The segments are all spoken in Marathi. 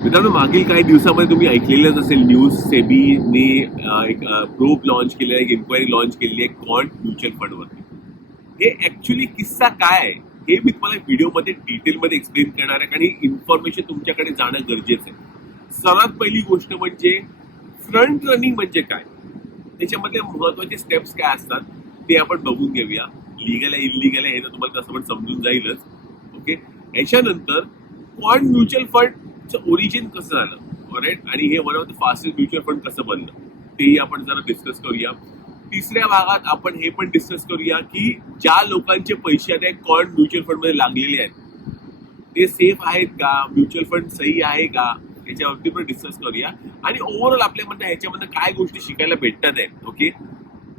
मित्रांनो मागील काही दिवसामध्ये तुम्ही ऐकलेलंच असेल न्यूज सेबीने एक प्रोब लॉन्च केलेला आहे एक इन्क्वायरी लॉन्च केलेली आहे कॉन्ट म्युच्युअल फंडवरती हे ॲक्च्युली किस्सा काय आहे हे मी तुम्हाला व्हिडिओमध्ये डिटेलमध्ये एक्सप्लेन करणार आहे कारण ही इन्फॉर्मेशन तुमच्याकडे जाणं गरजेचं आहे. सर्वात पहिली गोष्ट म्हणजे फ्रंट रनिंग म्हणजे काय? त्याच्यामध्ये महत्त्वाचे स्टेप्स काय असतात ते आपण बघून घेऊया. लिगल आहे इलिगल आहे हे तर तुम्हाला कसं पण समजून जाईलच. ओके याच्यानंतर कॉन्ट म्युच्युअल फंड फंडचं ओरिजिन कसं झालं? राईट आणि हे one of the fastest mutual fund कसं बनलं? तेही आपण जरा डिस्कस करूया. तिसऱ्या भागात आपण हे पण डिस्कस करूया की ज्या लोकांचे पैसे आता कॉन्ट म्युच्युअल फंडमध्ये लागलेले आहेत ते सेफ आहेत का? म्युच्युअल फंड सही आहे का? याच्यावरती पण डिस्कस करूया. आणि ओव्हरऑल आपल्या म्हणणं ह्याच्यामध्ये काय गोष्टी शिकायला भेटतात आहेत ओके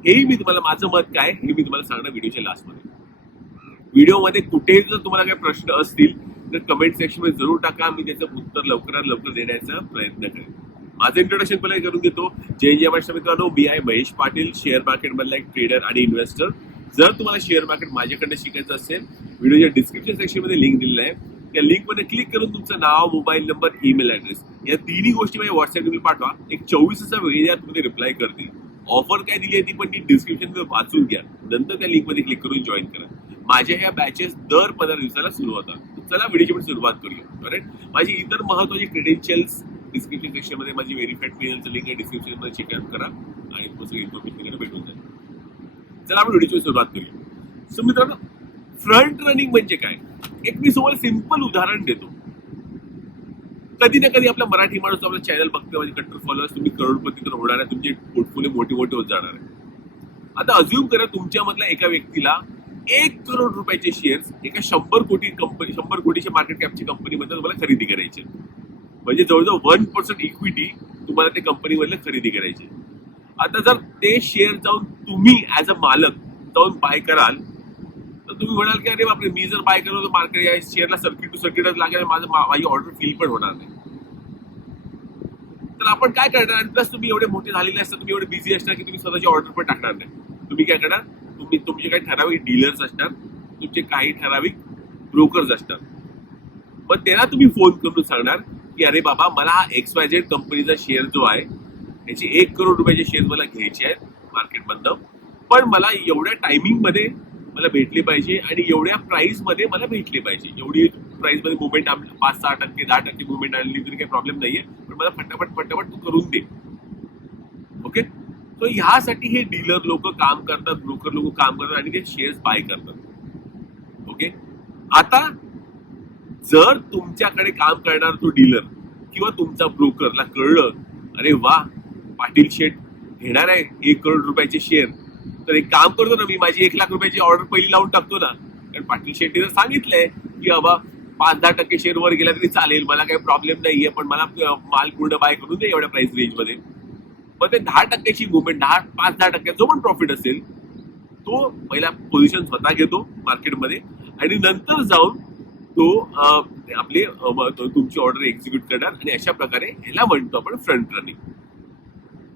हेही मी तुम्हाला माझं मत काय हे मी तुम्हाला सांगणार व्हिडिओच्या लास्टमध्ये व्हिडिओमध्ये कुठेही जर तुम्हाला काही प्रश्न असतील तर कमेंट सेक्शनमध्ये जरूर टाका. मी त्याचं उत्तर लवकरात लवकर देण्याचा प्रयत्न करेन. माझं इंट्रोडक्शन पहिला करून घेतो जय जय महाराष्ट्र मित्रांनो. मी आहे महेश पाटील शेअर मार्केटमधला एक ट्रेडर आणि इन्व्हेस्टर जर तुम्हाला शेअर मार्केट माझ्याकडनं शिकायचं असेल व्हिडिओच्या डिस्क्रिप्शन सेक्शनमध्ये लिंक दिलेला आहे. त्या लिंकमध्ये क्लिक करून तुमचं नाव मोबाईल नंबर ईमेल ऍड्रेस या तिन्ही गोष्टी माझ्या व्हॉट्सअप पाठवा. एक चोवीसचा वेळ यात तुम्ही रिप्लाय करतील. ऑफर काय दिली आहे ती पण ती डिस्क्रिप्शन वाचून घ्या. नंतर त्या लिंकमध्ये क्लिक करून जॉईन करा. माझ्या ह्या बॅचेस दर पंधरा दिवसाला सुरू होतात. चला व्हिडिओची पण सुरुवात करूया. करेक्ट माझी इतर महत्वाची क्रेडेन्शियल्स डिस्क्रिप्शन सेक्शनमध्ये माझी व्हेरीफाईड पेजचं लिंक आहे. डिस्क्रिप्शनमध्ये चेकआउट करा आणि सगळी इन्फॉर्मेशन तिकडे भेटून जाईल. चला आपण व्हिडिओची सुरुवात करूया. सो मित्रांनो फ्रंट रनिंग म्हणजे काय? एक मी समोर सिंपल उदाहरण देतो. कधी ना कधी आपला मराठी माणूस आपला चॅनल बघतो म्हणजे कट्टर फॉलोअर्स तुम्ही करोडपती तर होणार आहे तुमचे पोर्टफोलिओ मोठे मोठे होत जाणार आहे. आता अज्युम करा तुमच्यामधल्या एका व्यक्तीला एक करोड रुपयाचे शेअर्स एका शंभर कोटी कंपनी शंभर कोटीच्या मार्केट कॅपची कंपनीमध्ये तुम्हाला खरेदी करायचे. म्हणजे जवळजवळ वन पर्सेंट इक्विटी तुम्हाला त्या कंपनीमधलं खरेदी करायची. आता जर ते शेअर जाऊन तुम्ही ॲज अ मालक जाऊन बाय कराल तर तुम्ही म्हणाल की अरे बापरे मी जर बाय केलं तर मार्केट या शेअरला सर्किट टू सर्किटच लागेल माझं माझी ऑर्डर फिल पण होणार नाही. तर आपण काय करणार? आणि प्लस तुम्ही एवढे मोठे झालेले असतात तुम्ही एवढे बिझी असणार की तुम्ही स्वतःची ऑर्डर पण टाकणार नाही. तुम्ही काय करणार? तुम्ही तुमचे काही ठराविक डीलर्स असणार तुमचे काही ठराविक ब्रोकर्स असणार मग त्यांना तुम्ही फोन करून सांगणार की अरे बाबा मला हा एक्स वाय झेड कंपनीचा शेअर जो आहे त्याचे एक करोड रुपयाचे शेअर मला घ्यायचे आहेत मार्केटमधनं पण मला एवढ्या टायमिंगमध्ये मला भेटले पाहिजे आणि एवढ्या प्राईसमध्ये मला भेटले पाहिजे. एवढी प्राईसमध्ये मध्ये मुवमेंट पाच सहा टक्के दहा टक्के मुवमेंट आणली तरी काही प्रॉब्लेम नाहीये. पण मला फटाफट फटाफट तू करून दे. ओके सो ह्यासाठी हे डीलर लोक काम करतात ब्रोकर लोक काम करतात आणि ते शेअर्स बाय करतात. ओके आता जर तुमच्याकडे काम करणार तो डीलर किंवा तुमचा ब्रोकरला कळलं अरे वा पाटील शेट घेणार आहे एक करोड रुपयाचे शेअर तर एक काम करतो ना मी माझी एक लाख रुपयाची ऑर्डर पहिली लावून टाकतो ना. कारण पाटील शेट्टी जर सांगितलंय की बाबा पाच दहा टक्के शेअर वर गेला तरी चालेल मला काही प्रॉब्लेम नाहीये पण मला माल पूर्ण बाय करून दे एवढ्या प्राइस रेंजमध्ये. मग ते दहा टक्क्याची मुवमेंट दहा पाच दहा टक्क्यात जो पण प्रॉफिट असेल तो पहिला पोझिशन स्वतः घेतो मार्केटमध्ये आणि नंतर जाऊन तो आपले तुमची ऑर्डर एक्झिक्यूट करणार आणि अशा प्रकारे ह्याला म्हणतो आपण फ्रंट रनिंग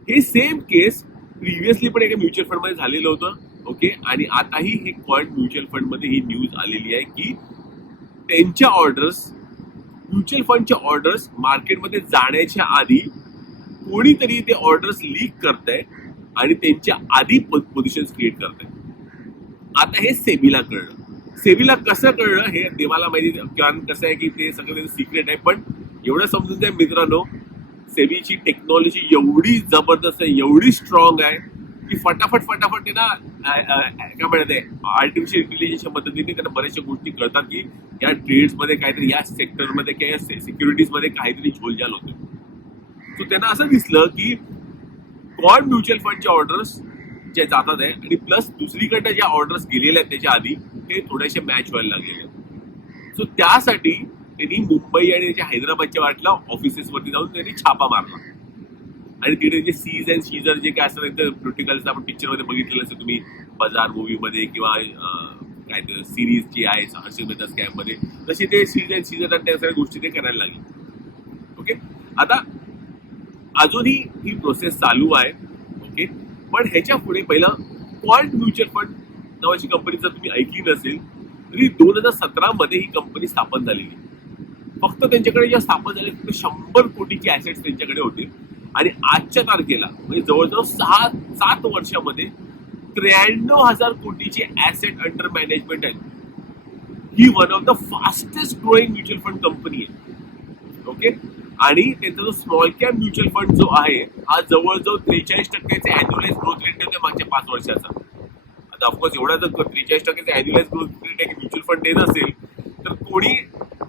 हे सेम केस प्रिव्हियसली पण एका म्युच्युअल फंडमध्ये झालेलं होतं ओके आणि आताही हे पॉईंट म्युच्युअल फंडमध्ये ही न्यूज आलेली आहे की त्यांच्या ऑर्डर्स म्युच्युअल फंडच्या ऑर्डर्स मार्केटमध्ये जाण्याच्या आधी कोणीतरी ते ऑर्डर्स लीक करतंय आणि त्यांच्या आधी पोझिशन क्रिएट करतंय. आता हे सेबीला कळलं. सेबीला कसं कळलं हे देवाला माहिती कारण कसं आहे की ते सगळं सिक्रेट आहे. पण एवढं समजून द्या मित्रांनो सेबीची टेक्नॉलॉजी एवढी जबरदस्त आहे एवढी स्ट्रॉंग आहे की फटाफट फटाफट त्यांना काय म्हणत आहे आर्टिफिशियल इंटेलिजन्सच्या मदतीने त्यांना बऱ्याचशा गोष्टी कळतात की या ट्रेड्समध्ये काहीतरी या सेक्टरमध्ये किंवा या सिक्युरिटीजमध्ये काहीतरी झोलझाल होतो. सो त्यांना असं दिसलं की कॉन म्युच्युअल फंडच्या ऑर्डर्स जे जातात आहे आणि प्लस दुसरीकडे ज्या ऑर्डर्स गेलेल्या आहेत त्याच्या आधी ते थोडेसे मॅच व्हायला लागलेले आहेत. सो त्यासाठी त्यांनी मुंबई आणि त्याच्या हैदराबादच्या वाटला ऑफिसेसवरती जाऊन त्यांनी छापा मारला. आणि तिथे जे सीज अँड सीजर जे काय असतात ते प्रोटिकल्स आपण पिक्चरमध्ये बघितलेलं असेल तुम्ही बाजार मूवी मध्ये किंवा काय ते सिरीज जी आहे हर्षद मेहता स्कॅममध्ये तसे ते सीज अँड सीजर आणि त्या सगळ्या गोष्टी ते करायला लागले. ओके आता अजूनही ही प्रोसेस चालू आहे. ओके पण ह्याच्या पुढे पहिला क्वांट म्युच्युअल फंड नावाची कंपनी जर तुम्ही ऐकली नसेल तरी दोन हजार सतरा मध्ये ही कंपनी स्थापन झालेली. फक्त त्यांच्याकडे ज्या स्थापन झाले फक्त शंभर कोटीचे ॲसेट्स त्यांच्याकडे होते. आणि आजच्या तारखेला म्हणजे जवळजवळ सहा सात वर्षामध्ये त्र्याण्णव हजार कोटीचे ॲसेट अंडर मॅनेजमेंट आहेत. ही one of the fastest growing mutual fund company आहे. ओके आणि त्यांचा जो स्मॉल कॅप म्युच्युअल फंड जो आहे हा जवळजवळ त्रेचाळीस टक्क्याचे अॅन्युअलाइज ग्रोथ रेट देतोय मागच्या पाच वर्षाचा. आता ऑफकोर्स एवढा जर त्रेचाळीस टक्क्याचे अॅन्युअलाइज ग्रोथ रेट आहे म्युच्युअल फंड देत असेल तर कोणी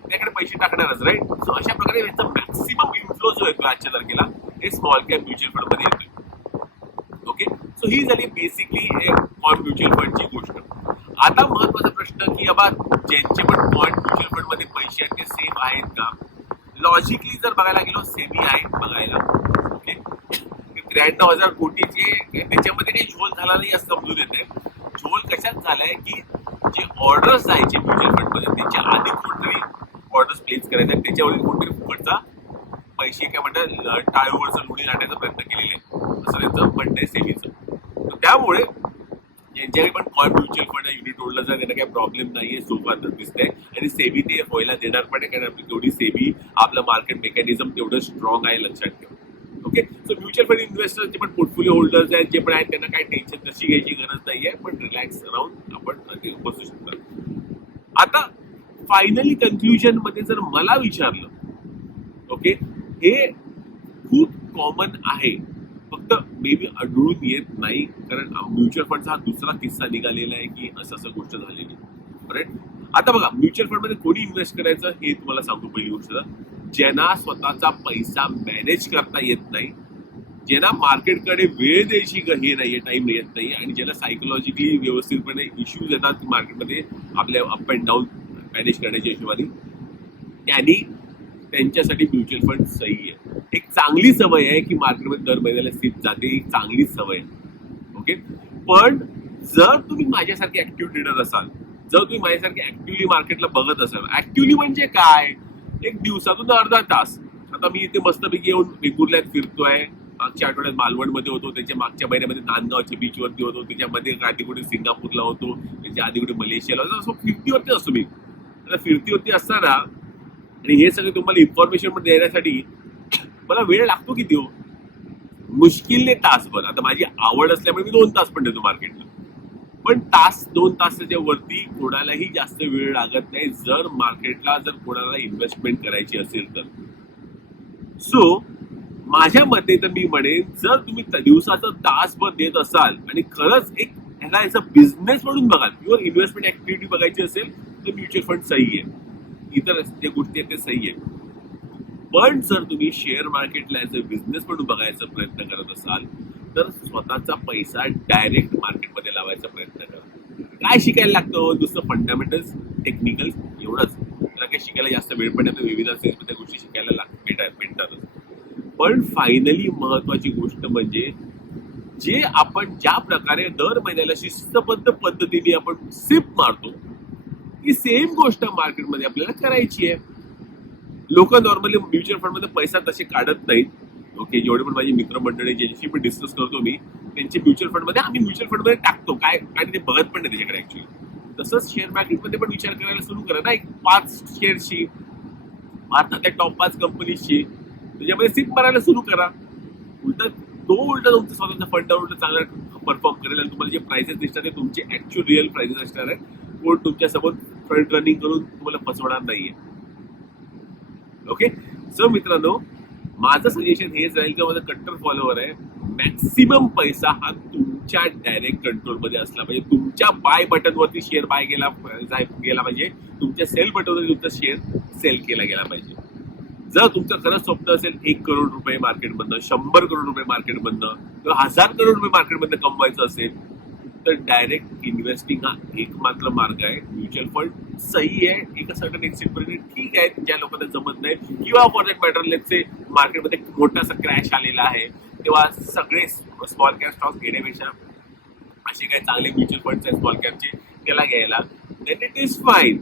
त्याकडे पैसे टाकणारच राईट सो अशा प्रकारे यांचा मॅक्सिमम इन्फ्लो जो येतो आजच्या तारखेला हे स्मॉल कॅप म्युच्युअल फंडमध्ये मध्ये येतोय ओके सो ही झाली बेसिकली कॉन म्युच्युअल फंडची गोष्ट आता महत्त्वाचा प्रश्न की बाबा ज्यांचे पण कॉन म्युच्युअल फंडमध्ये पैसे आहेत ते सेफ आहेत का लॉजिकली जर बघायला गेलो सेमी आहे बघायला ओके त्र्याण्णव हजार कोटीचे त्याच्यामध्ये काही झोल झाला नाही असं समजून येते झोल कशात झालाय की जे ऑर्डर्स जायचे म्युच्युअल फंडमध्ये त्याच्या आधी कोणतरी ऑर्डर्स प्लेस करायचे त्याच्यावर कोणतरी फुकटचा पैसे काय म्हणतात टाळूवरचं लुडी लाटायचा प्रयत्न केलेले. असं त्यांचं म्हणणं आहे सेमीचं. तर त्यामुळे यांच्याकडे पण call mutual fund unit holder जर त्यांना काही प्रॉब्लेम नाहीये सोफा तर दिसतंय. आणि सेबी ते व्हायला देणार पण आहे कारण आपली तेवढी सेबी आपलं मार्केट मेकॅनिझम तेवढं स्ट्रॉंग आहे लक्षात ठेवा. Okay so mutual fund investors जे पण पोर्टफोलिओ होल्डर्स आहेत जे पण आहेत त्यांना काही टेन्शन तशी घ्यायची गरज नाहीये पण रिलॅक्स राहून आपण बसू शकतो. आता फायनली कन्क्लुजनमध्ये जर मला विचारलं ओके हे खूप कॉमन आहे. फक्त मे बी आढळून येत नाही कारण म्युच्युअल फंडचा हा दुसरा किस्सा निघालेला आहे की असं असं गोष्ट झालेली. राईट आता बघा म्युच्युअल फंडमध्ये कोणी इन्व्हेस्ट करायचं हे तुम्हाला सांगतो पहिली गोष्ट. ज्यांना स्वतःचा पैसा मॅनेज करता येत नाही ज्यांना मार्केटकडे वेळ द्यायची ग- हे आहे टाइम येत नाही आणि ज्यांना सायकोलॉजिकली व्यवस्थितपणे इश्यूज येतात मार्केटमध्ये आपल्या अप अँड डाऊन मॅनेज करण्याच्या हिशोबाने त्यांनी त्यांच्यासाठी म्युच्युअल फंड सही आहे. एक चांगली सवय आहे की मार्केटमध्ये दर महिन्याला स्लिप जाते एक चांगली सवय आहे. ओके पण जर तुम्ही माझ्यासारखे ऍक्टिव्ह ट्रेडर असाल जर तुम्ही माझ्यासारखे ऍक्टिव्हली मार्केटला बघत असाल ऍक्टिव्हली म्हणजे काय? एक दिवसातून अर्धा तास. आता मी इथे मस्तपैकी येऊन वेंगुर्ल्यात फिरतोय. मागच्या आठवड्यात मालवणमध्ये होतो. त्याच्या मागच्या महिन्यामध्ये नांदगावच्या बीचवरती होतो. त्याच्यामध्ये आधी कुठे सिंगापूरला होतो. त्याच्या आधी कुठे मलेशियाला होतो. असं फिरतीवरती असतो मी. आता फिरतीवरती असताना आणि हे सगळे तुम्हाला इन्फॉर्मेशन पण देण्यासाठी मला वेळ लागतो किती हो? मुश्किलने तासभर आता माझी आवड असल्यामुळे मी दोन तास पण देतो मार्केटला पण तास दोन तासाच्या वरती कोणालाही जास्त वेळ लागत नाही. जर मार्केटला जर कोणाला इन्व्हेस्टमेंट करायची असेल तर. सो माझ्या मते तर मी म्हणेन जर तुम्ही दिवसाचा तासभर देत असाल आणि खरंच एक ह्याला याचा बिझनेस म्हणून बघाल किंवा इन्व्हेस्टमेंट ऍक्टिव्हिटी बघायची असेल तर म्युच्युअल फंड सही आहे इतर जे गोष्टी आहेत ते सही आहे पण जर तुम्ही शेअर मार्केटला ऍज अ बिझनेस म्हणून बघायचा प्रयत्न करत असाल तर स्वतःचा पैसा डायरेक्ट मार्केट लावायचा प्रयत्न करा. काय शिकायला लागतं दुसरं फंडामेंटल्स टेक्निकल एवढंच. त्याला काही शिकायला जास्त वेळ पडण्यात विविध असेल त्या गोष्टी शिकायला लाग भेटा भेटतातच. पण फायनली महत्वाची गोष्ट म्हणजे जे आपण ज्या प्रकारे दर महिन्याला शिस्तबद्ध पद्धतीने आपण सिप मारतो ती सेम गोष्ट मार्केटमध्ये आपल्याला करायची आहे. लोक नॉर्मली म्युच्युअल फंडमध्ये पैसा तसे काढत नाहीत. ओके जेवढे पण माझे मित्रमंडळी ज्यांच्याशी पण डिस्कस करतो मी त्यांचे म्युच्युअल फंडमध्ये आम्ही म्युच्युअल फंडमध्ये टाकतो. काय काय ते बघत पण नाही त्याच्याकडे ऍक्च्युली तसंच शेअर मार्केटमध्ये पण विचार करायला सुरू करा ना एक पाच शेअरची भारतातल्या टॉप पाच कंपनीजची त्याच्यामध्ये सिप मारायला सुरू करा. उलट तो उलट तुमचा स्वतःचा फंड उलट चांगला परफॉर्म करेल आणि तुम्हाला जे प्राइसेस दिसतात ते तुमचे ऍक्च्युअल रिअल प्राइसेस असणार आहेत. कोण तुमच्यासोबत फ्रंट रनिंग करून तुम्हाला फसवणार नाहीये. ओके सो मित्रांनो माझं सजेशन हेच राहील किंवा माझं कट्टर फॉलोवर आहे. मॅक्सिमम पैसा हा तुमच्या डायरेक्ट कंट्रोलमध्ये असला पाहिजे. तुमच्या बाय बटनवरती शेअर बाय गेला जाय- गेला पाहिजे. तुमच्या सेल बटनवरती तुमचा शेअर सेल केला गेला पाहिजे. जर तुमचं खरंच स्वप्न असेल एक करोड रुपये मार्केटमधनं शंभर करोड रुपये मार्केटमधनं किंवा हजार करोड रुपये मार्केटमधनं कमवायचं असेल तर डायरेक्ट इन्व्हेस्टिंग हा एक मात्र मार्ग आहे. म्युच्युअल फंड सही आहे. एका सर्टन एक्सेप्टपर्यंत ठीक आहे. ज्या लोकांना जमत नाही. किंवा फॉर दॅट मॅटर लेटचे मार्केटमध्ये मोठासा क्रॅश आलेला आहे. तेव्हा सगळे स्मॉल कॅप स्टॉक घेण्यापेक्षा असे काही चांगले म्युच्युअल फंड्स आहेत स्मॉल कॅपचे त्याला घ्यायला. Then it is fine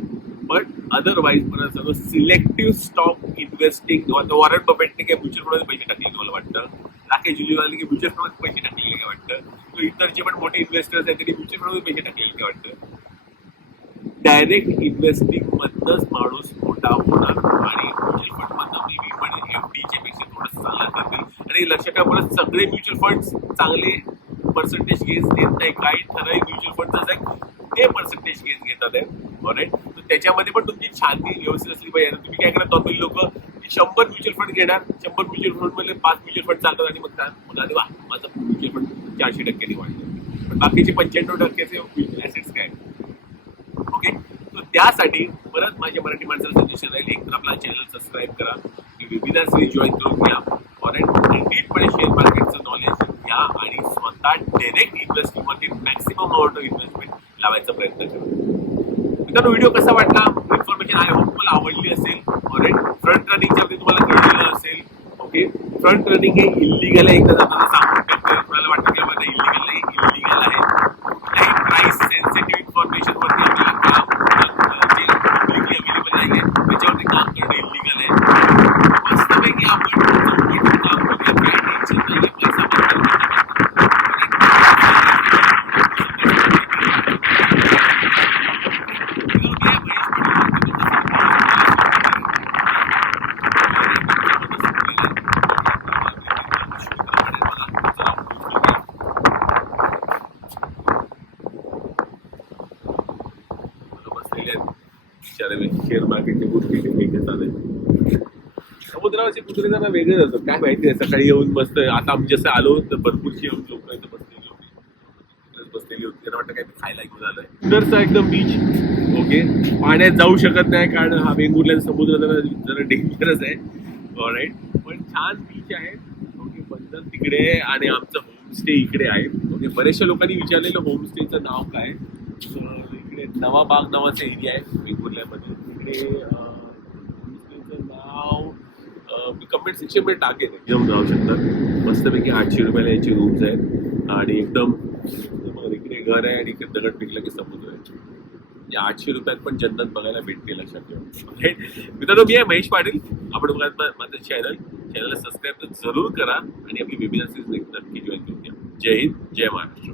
but otherwise मला सांगतो सिलेक्टिव्ह स्टॉक इन्व्हेस्टिंग आता वॉरंट बफेटने काय म्युच्युअल फंडमध्ये पैसे टाकले तुम्हाला वाटतं. राकेश जुलीवाले की म्युच्युअल फंडमध्ये पैसे टाकलेले काय वाटतं. किंवा इतर जे पण मोठे इन्व्हेस्टर्स आहेत त्यांनी म्युच्युअल फंडमध्ये पैसे टाकलेले काय वाटतं. डायरेक्ट इन्व्हेस्टिंग मधनच माणूस मोठा होणार आणि म्युच्युअल फंड मधनं मी पण एफ डीच्या पेक्षा थोडं चांगलं करतील. आणि लक्षात ठेवा परत सगळे म्युच्युअल फंड चांगले पर्सेंटेज गेन्स देत नाही काही ठराविक म्युच्युअल फंड आहेत ते पर्सेंटेज गेन्स घेतात. आहे ऑलराईट तर त्याच्यामध्ये पण तुमची छाननी व्यवस्थित असली पाहिजे. तुम्ही काय करा दोन लोक शंभर म्युच्युअल फंड घेणार. शंभर म्युच्युअल फंडमध्ये पाच म्युच्युअल फंड चालतात आणि मग काय म्हणाले वा माझं म्युच्युअल फंड चारशे टक्क्यांनी वाढलं पण बाकीचे पंच्याण्णव टक्क्याचे ऍसेट्स काय? ओके तर त्यासाठी परत माझ्या मराठी माणसाला सजेशन राहील एक तर आपला चॅनल सबस्क्राईब करा. वेबिनार सिरीज जॉईन करून घ्या. फॉरेन नीटपणे शेअर मार्केटचं नॉलेज घ्या आणि स्वतः direct invest maximum amount of investment लावायचा प्रयत्न करा. मित्रांनो व्हिडिओ कसा वाटला? इन्फॉर्मेशन आय होप तुम्हाला आवडली असेल. ऑलराईट फ्रंट रनिंगच्या तुम्हाला कळलेलं असेल. ओके फ्रंट रनिंग हे इलिगल आहे एकदा जाताना सांगून ठेवतोय तुम्हाला वाटतं की बाबा इलिगल आहे इलिगल आहे कुठल्याही प्राइस सेन्सिटिव्ह इन्फॉर्मेशन वरती आपल्याला काम अं, जे पब्लिकली अवेलेबल नाही आहे त्याच्यावरती काम करणं इलिगल आहे मस्तपैकी आपण चौकटीत काम करूया काही टेन्शन नाही आहे पैसा शेअर मार्केटचे गोष्टी वेगळे चालू समुद्रावरचे जरा वेगळे असतात काय माहिती आहे सकाळी येऊन मस्त आता आम्ही जसं आलो तर भरपूरशी येऊन लोक इथं बसलेली होती. बसलेली होती. त्यांना वाटतं काय खायला घेऊन आलंय. सुंदरचा एकदम बीच ओके पाण्यात जाऊ शकत नाही कारण हा वेंगुर्ला समुद्र जरा जरा डेंजरस आहे. राईट पण छान बीच आहे. ओके बंदर तिकडे आणि आमचं होमस्टे इकडे आहे. ओके बऱ्याचशा लोकांनी विचारलेलं होमस्टेचं नाव काय. तर इकडे नवाबाग नावाचा एरिया आहे वेंगुर्ल्यामध्ये. तिकडे अं, होमस्टेचं नाव अं, सिक्स्टी कमेंट टाकेल एकदम जाऊ शकतात मस्तपैकी आठशे रुपयाला याची रूम्स आहेत. आणि एकदम इकडे घर आहे आणि इकडे दगड पिकलं की समुद्र आहे. या आठशे रुपयात पण जन्नत बघायला भेटते लक्षात ठेवा मित्रांनो मी आहे महेश पाटील. आपण बघा माझं चॅनल चॅनलला सबस्क्राईब जरूर करा. आणि आपली वेबिनार सिरीज नक्की जॉईन करून घ्या. जय हिंद जय महाराष्ट्र.